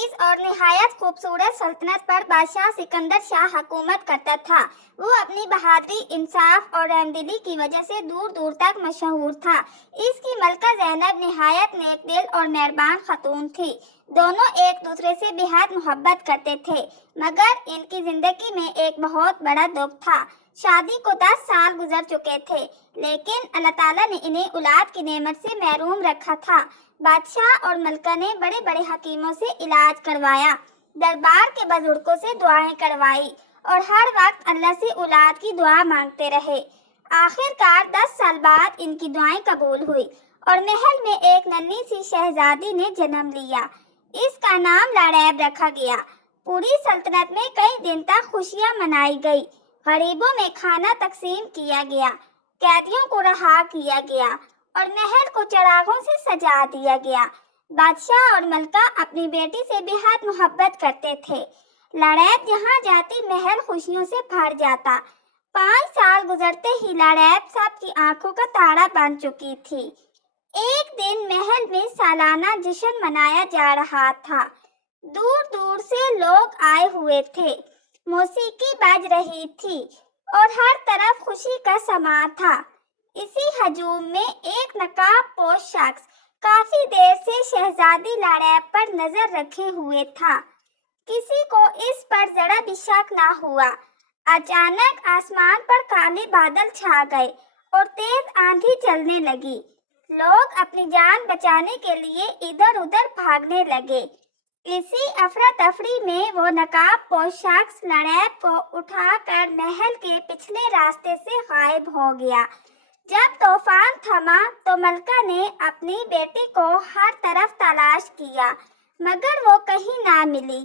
अजीज और निहायत खूबसूरत सल्तनत पर बादशाह सिकंदर शाह हुकूमत करता था। वो अपनी बहादुरी, इंसाफ और रहमदिली की वजह से दूर दूर तक मशहूर था। इसकी मलका ज़ैनब निहायत नेक दिल और मेहरबान खातून थी। दोनों एक दूसरे से बेहद मोहब्बत करते थे, मगर इनकी जिंदगी में एक बहुत बड़ा दुख था। शादी को 10 साल गुजर चुके थे, लेकिन अल्लाह ताला ने इन्हें औलाद की नेमत से महरूम रखा था। बादशाह और मलका ने बड़े बड़े हकीमों से इलाज करवाया, दरबार के बुजुर्गों से दुआएं करवाई और हर वक्त अल्लाह से औलाद की दुआ मांगते रहे। आखिरकार 10 साल बाद इनकी दुआएं कबूल हुई और महल में एक नन्ही सी शहजादी ने जन्म लिया। इसका नाम लाड़ैब रखा गया। पूरी सल्तनत में कई दिन तक खुशियां मनाई गई। गरीबों में खाना तकसीम किया गया, कैदियों को रहा किया गया और महल को चिरागों से सजा दिया गया। बादशाह और मलका अपनी बेटी से बेहद मोहब्बत करते थे। लाड़ैब जहाँ जाती महल खुशियों से भर जाता। 5 साल गुजरते ही लाड़ैब सबकी आंखों का तारा बन चुकी थी। एक दिन महल में सालाना जश्न मनाया जा रहा था। दूर दूर से लोग आए हुए थे, मौसीकी बज रही थी और हर तरफ खुशी का समा था। इसी हजूम में एक नकाब पोश शख्स काफी देर से शहजादी लाड़ैब पर नजर रखे हुए था। किसी को इस पर जरा भी शक ना हुआ। अचानक आसमान पर काले बादल छा गए और तेज आंधी चलने लगी। लोग अपनी जान बचाने के लिए इधर उधर भागने लगे। इसी अफरा तफरी में वो नकाब पोश शख्स लाड़ैब को उठाकर महल के पिछले रास्ते से गायब हो गया। जब तूफान थमा तो मलका ने अपनी बेटी को हर तरफ तलाश किया, मगर वो कहीं ना मिली।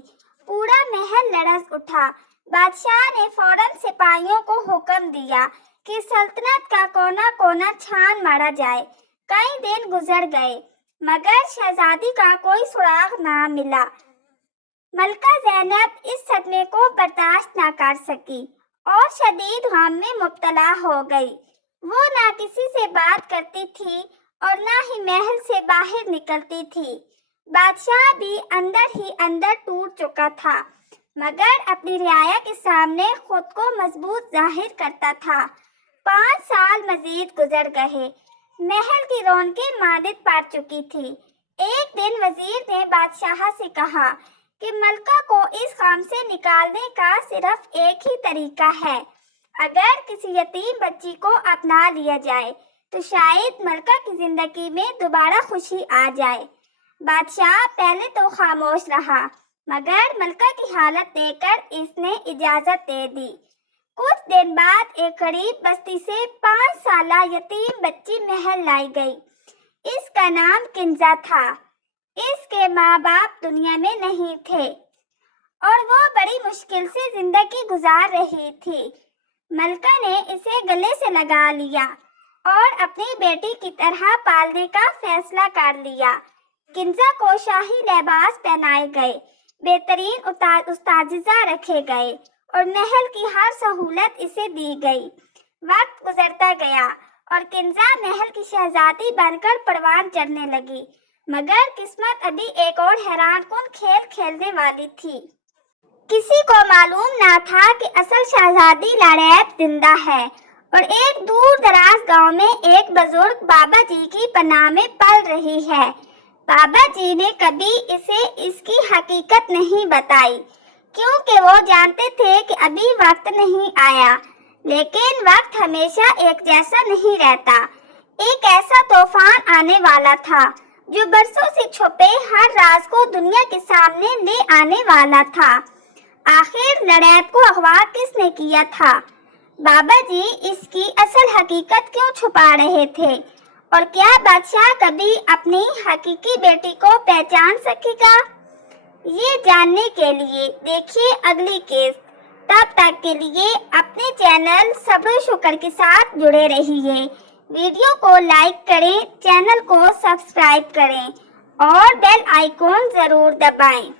पूरा महल लरज़ उठा। बादशाह ने फौरन सिपाहियों को हुक्म दिया कि सल्तनत का कोना कोना छान मारा जाए। कई दिन गुजर गए, मगर शहजादी का कोई सुराग ना मिला। मलका ज़ैनब इस सदमे को बर्दाश्त ना कर सकी और शदीद गम में मुब्तला हो गई। वो ना किसी से बात करती थी और ना ही महल से बाहर निकलती थी। बादशाह भी अंदर ही अंदर टूट चुका था, मगर अपनी रियाया के सामने खुद को मजबूत जाहिर करता था। 5 साल मजीद गुजर गए। महल की रौनकें मांदिद पड़ चुकी थी। एक दिन वजीर ने बादशाह से कहा कि मलका को इस काम से निकालने का सिर्फ एक ही तरीका है। अगर किसी यतीम बच्ची को अपना लिया जाए तो शायद मलका की जिंदगी में दोबारा खुशी आ जाए। बादशाह पहले तो खामोश रहा, मगर मलका की हालत देखकर इसने इजाजत दे दी। कुछ दिन बाद एक गरीब बस्ती से 5 साला यतीम बच्ची महल लाई गई। इसका नाम किंजा था। इसके माँ बाप दुनिया में नहीं थे और वो बड़ी मुश्किल से जिंदगी गुजार रही थी। मलका ने इसे गले से लगा लिया और अपनी बेटी की तरह पालने का फैसला कर लिया। किंजा को शाही लिबास पहनाए गए, बेहतरीन उस्तादिजा रखे गए और महल की हर सहूलत इसे दी गई। वक्त गुजरता गया और किंजा महल की शहजादी बनकर परवान चढ़ने लगी, मगर किस्मत अभी एक और हैरानकुन खेल खेलने वाली थी। किसी को मालूम ना था कि असल शहजादी लाड़ैब जिंदा है और एक दूर दराज गांव में एक बुजुर्ग बाबा जी की पनाह में पल रही है। बाबा जी ने कभी इसे इसकी हकीकत नहीं बताई, क्योंकि वो जानते थे कि अभी वक्त नहीं आया। लेकिन वक्त हमेशा एक जैसा नहीं रहता। एक ऐसा तूफान आने वाला था जो बरसों से छुपे हर राज को दुनिया के सामने ले आने वाला था। आखिर लाड़ैब को अगवा किसने किया था? बाबा जी इसकी असल हकीकत क्यों छुपा रहे थे और क्या बादशाह कभी अपनी हकीकी बेटी को पहचान सकेगा? ये जानने के लिए देखिए अगली किस्त। तब तक के लिए अपने चैनल सब्र शुक्र के साथ जुड़े रहिए। वीडियो को लाइक करें, चैनल को सब्सक्राइब करें और बेल आइकॉन जरूर दबाएं।